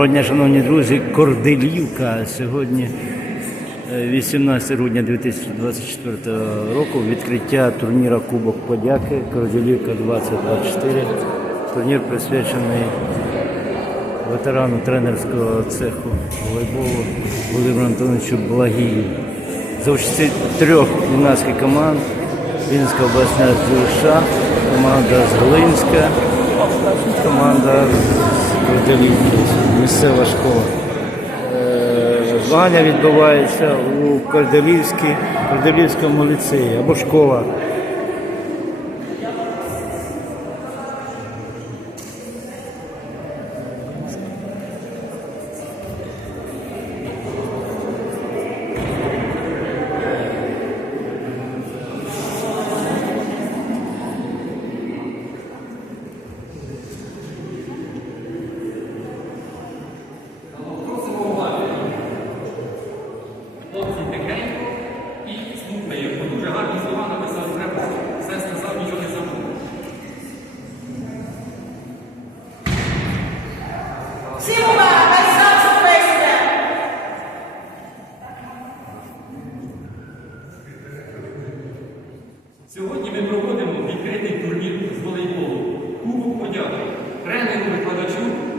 Доброго дня, шановні друзі, Корделівка. Сьогодні е, 18 грудня 2024 року відкриття турніра Кубок Подяки Корделівка 2024. Турнір присвячений ветерану тренерського цеху волейболу Володимиру Антоновичу Благію. За участі трьох юнацьких команд Вінська обласна душа, команда з Глинська, команда з Трудові місцева школа. Е, змагання відбувається у Кордовівському ліцеї або школа. Сьогодні ми проводимо відкритий турнір з волейболу. Кубок подяки тренеру-викладачу.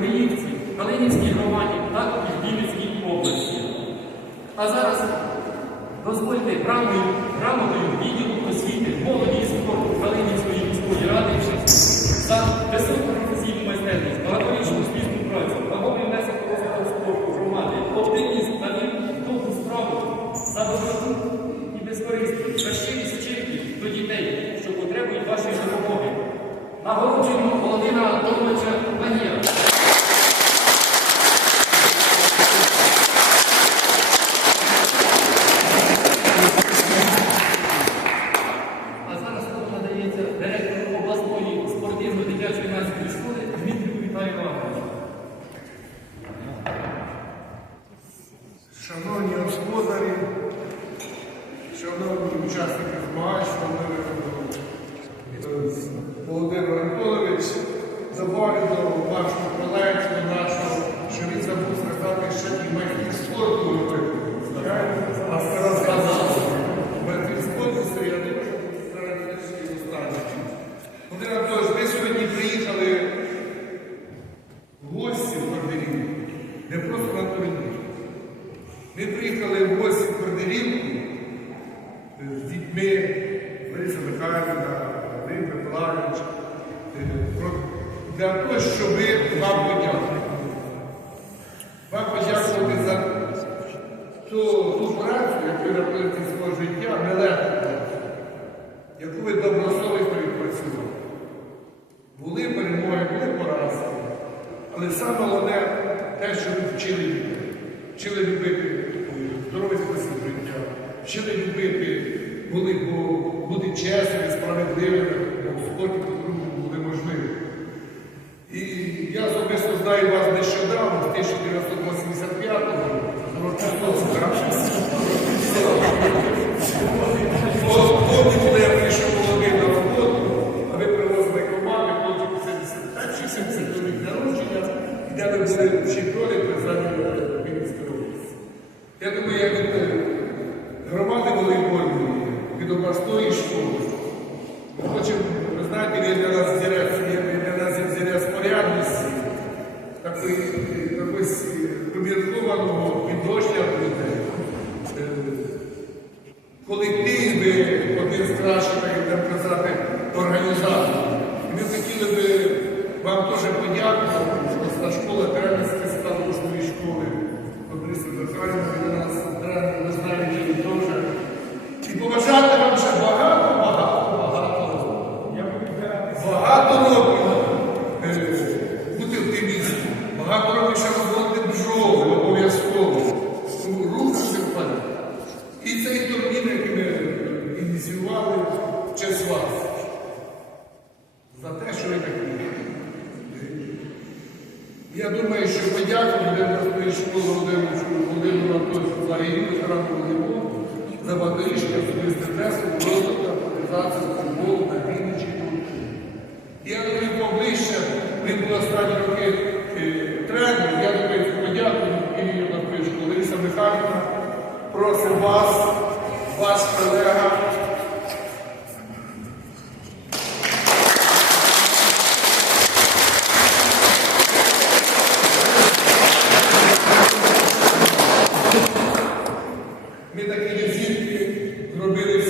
Могилівці, Калинівській громаді, так і в Дівницькій області. А зараз дозвольте грамотою відділу освіти молоді і спорту Калинівської. для того, щоб вам подякувати. Вам подякувати за ту працю, яку ви робили свого життя, нелегко, яку ви добросовісно відпрацювали. Були перемоги, були поразки. Але саме головне те, що ви вчили вчили любити здоровий спосіб життя, вчили любити, були, були чесними, справедливими. грати в футбол на півночі тут. Я тобі поближче, він був останні роки е, тренер, я тобі подякую і напишу Лариса Михайлівна, просив вас, ваш колега. Ми такі візитки зробили.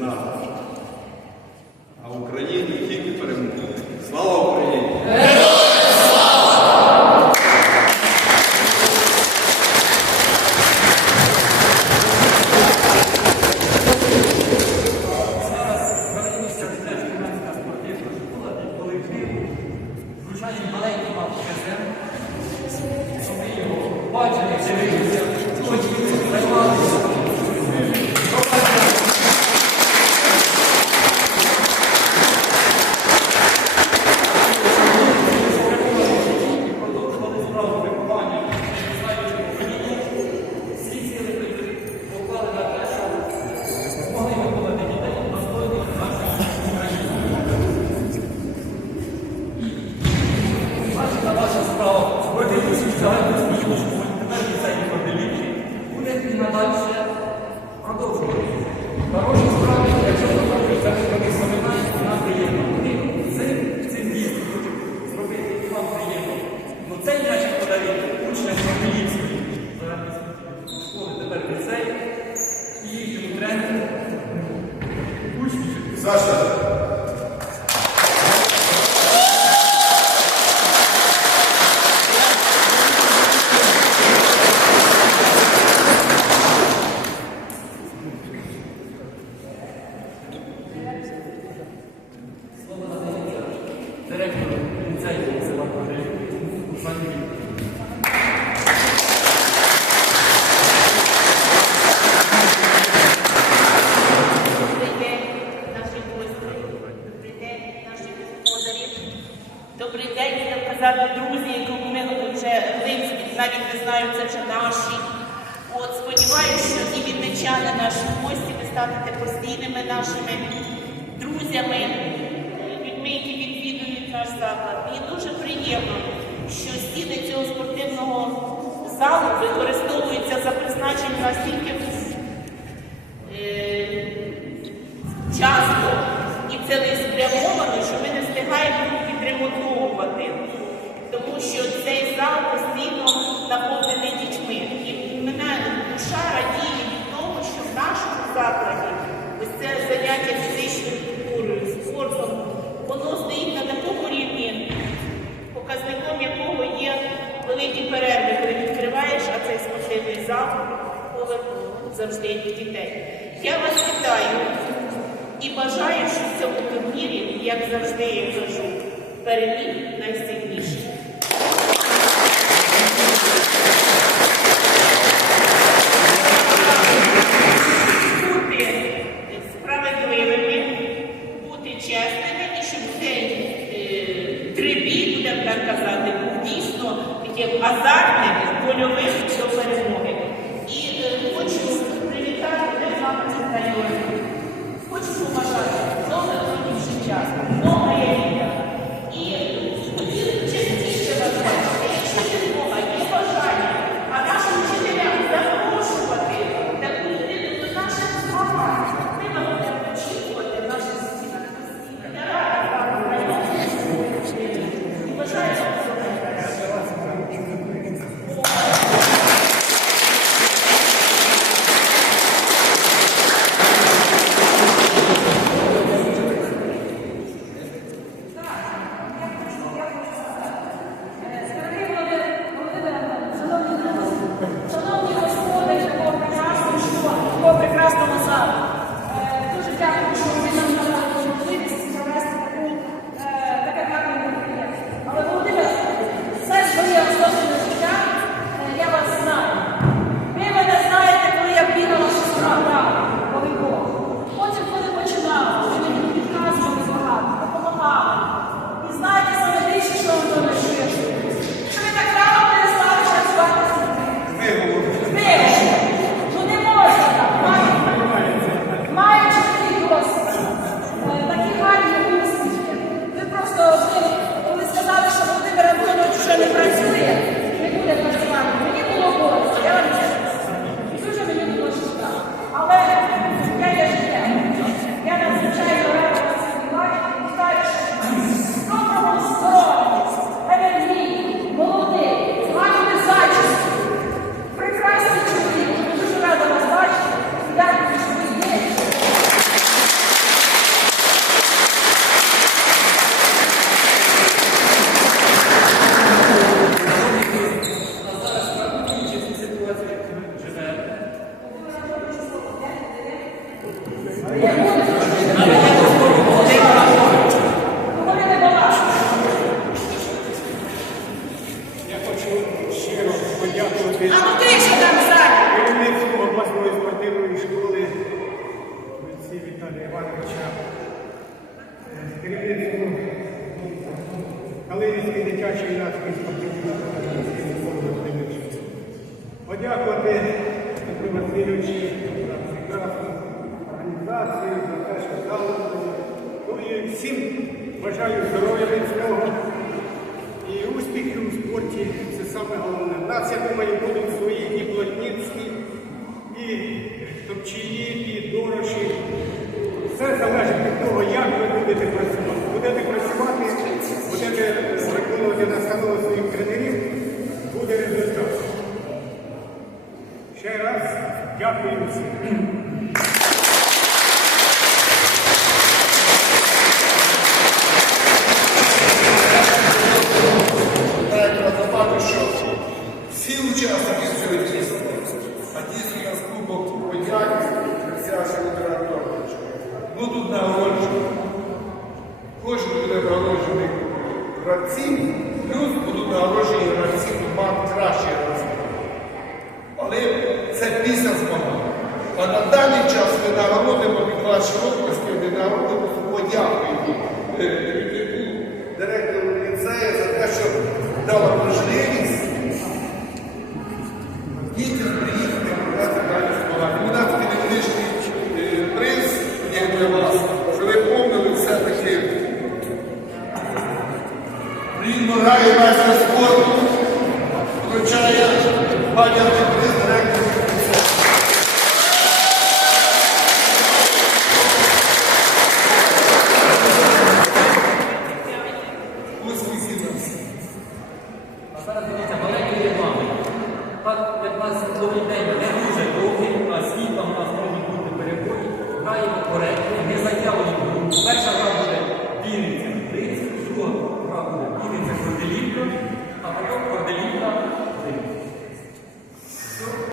Não. збираються вже наші. От сподіваюся, що і вінничани наші гості, ви станете постійними нашими друзями, людьми, які відвідують наш заклад. Мені дуже приємно, що стіни цього спортивного залу використовуються за призначенням настільки е, часто і це не що ми не встигаємо їх відремонтовувати, тому що цей зал постійно. перерві, коли відкриваєш, а цей спортивний зал повернув завжди дітей. Я вас вітаю і бажаю, що в цьому турнірі, як завжди я кажу, переміг найсильніший. Всім бажаю здоров'я людського і успіхів у спорті. Це саме головне. Нація нас, я думаю, будуть свої і Плотницькі, і топчії, і дороші. Все залежить від того, як ви будете працювати. Будете працювати, будете виконувати настанови своїх тренерів, буде результат. Ще раз дякую всім. На даний час ми народимо від нашої області, ми народимо, подякуємо е, е, е, директору ліцею за те, що дала можливість.